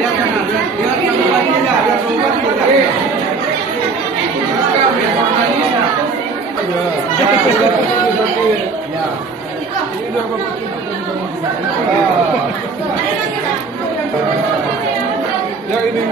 Lihat sana, lihat tampilannya ya, lihat rumah juga. Ya. Ini udah Bapak ya ini.